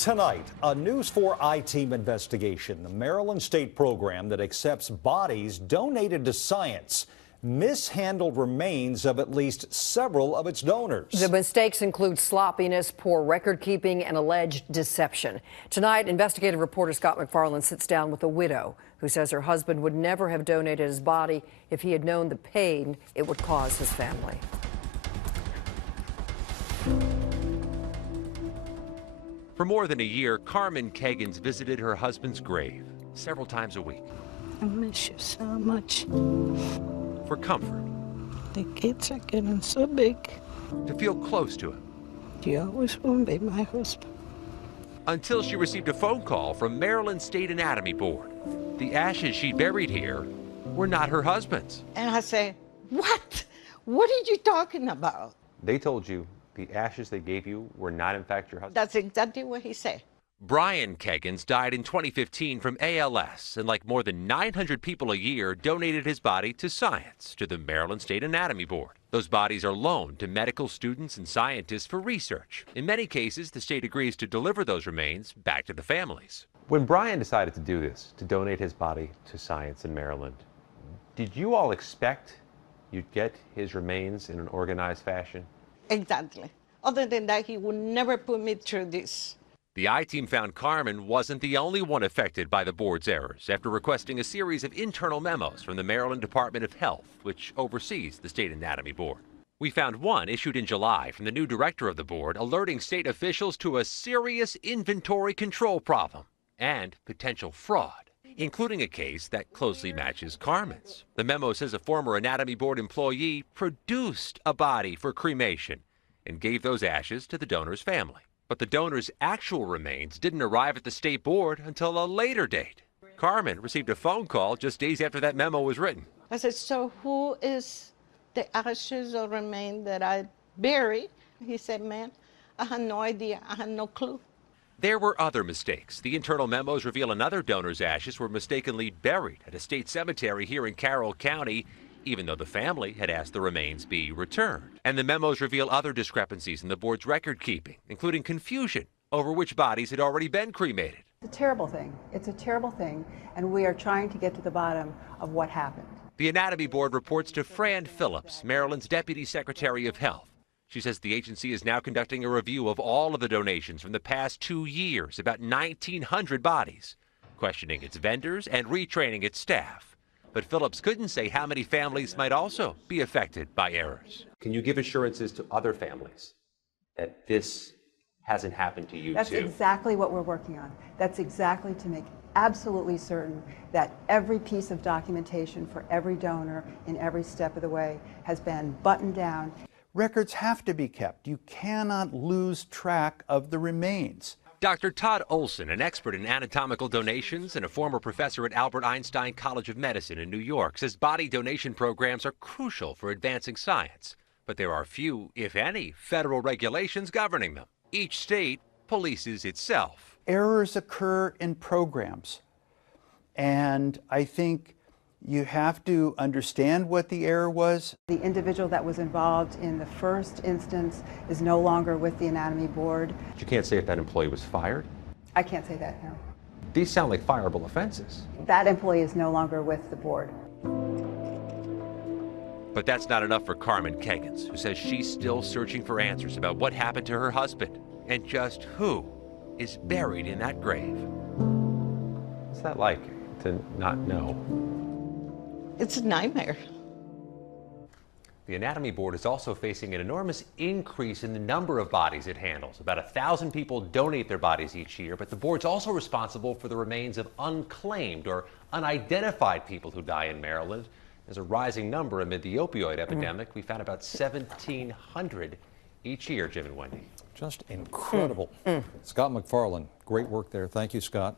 Tonight, a News 4 I-Team investigation. The Maryland state program that accepts bodies donated to science mishandled remains of at least several of its donors. The mistakes include sloppiness, poor record keeping, and alleged deception. Tonight, investigative reporter Scott McFarland sits down with a widow who says her husband would never have donated his body if he had known the pain it would cause his family. For more than a year, Carmen Kagans visited her husband's grave several times a week. I miss you so much. For comfort. The kids are getting so big. To feel close to him. You always want to be my husband. Until she received a phone call from Maryland State Anatomy Board. The ashes she buried here were not her husband's. And I say, what? What are you talking about? They told you the ashes they gave you were not in fact your husband? That's exactly what he said. Brian Kagans died in 2015 from ALS, and like more than 900 people a year, donated his body to science, to the Maryland State Anatomy Board. Those bodies are loaned to medical students and scientists for research. In many cases, the state agrees to deliver those remains back to the families. When Brian decided to do this, to donate his body to science in Maryland, did you all expect you'd get his remains in an organized fashion? Exactly. Other than that, he would never put me through this. The I-Team found Carmen wasn't the only one affected by the board's errors after requesting a series of internal memos from the Maryland Department of Health, which oversees the State Anatomy Board. We found one issued in July from the new director of the board, alerting state officials to a serious inventory control problem and potential fraud, including a case that closely matches Carmen's. The memo says a former Anatomy Board employee produced a body for cremation and gave those ashes to the donor's family. But the donor's actual remains didn't arrive at the state board until a later date. Carmen received a phone call just days after that memo was written. I said, so who is the ashes or remain that I buried? He said, man, I had no idea. I had no clue. There were other mistakes. The internal memos reveal another donor's ashes were mistakenly buried at a state cemetery here in Carroll County, even though the family had asked the remains be returned. And the memos reveal other discrepancies in the board's record keeping, including confusion over which bodies had already been cremated. It's a terrible thing. It's a terrible thing, and we are trying to get to the bottom of what happened. The Anatomy Board reports to Fran Phillips, Maryland's Deputy Secretary of Health. She says the agency is now conducting a review of all of the donations from the past 2 years, about 1,900 bodies, questioning its vendors and retraining its staff. But Phillips couldn't say how many families might also be affected by errors. Can you give assurances to other families that this hasn't happened to you That's too? exactly what we're working on. That's exactly to make absolutely certain that every piece of documentation for every donor in every step of the way has been buttoned down. Records have to be kept. You cannot lose track of the remains. Dr. Todd Olson, an expert in anatomical donations and a former professor at Albert Einstein College of Medicine in New York, says body donation programs are crucial for advancing science. But there are few, if any, federal regulations governing them. Each state polices itself. Errors occur in programs, and I think you have to understand what the error was. The individual that was involved in the first instance is no longer with the Anatomy Board. You can't say if that employee was fired? I can't say that, no. These sound like fireable offenses. That employee is no longer with the board. But that's not enough for Carmen Kagans, who says she's still searching for answers about what happened to her husband and just who is buried in that grave. What's that like, to not know? It's a nightmare. The Anatomy Board is also facing an enormous increase in the number of bodies it handles. About 1,000 people donate their bodies each year, but the board's also responsible for the remains of unclaimed or unidentified people who die in Maryland. There's a rising number amid the opioid epidemic. We found about 1,700 each year, Jim and Wendy. Just incredible. Scott McFarland, great work there. Thank you, Scott.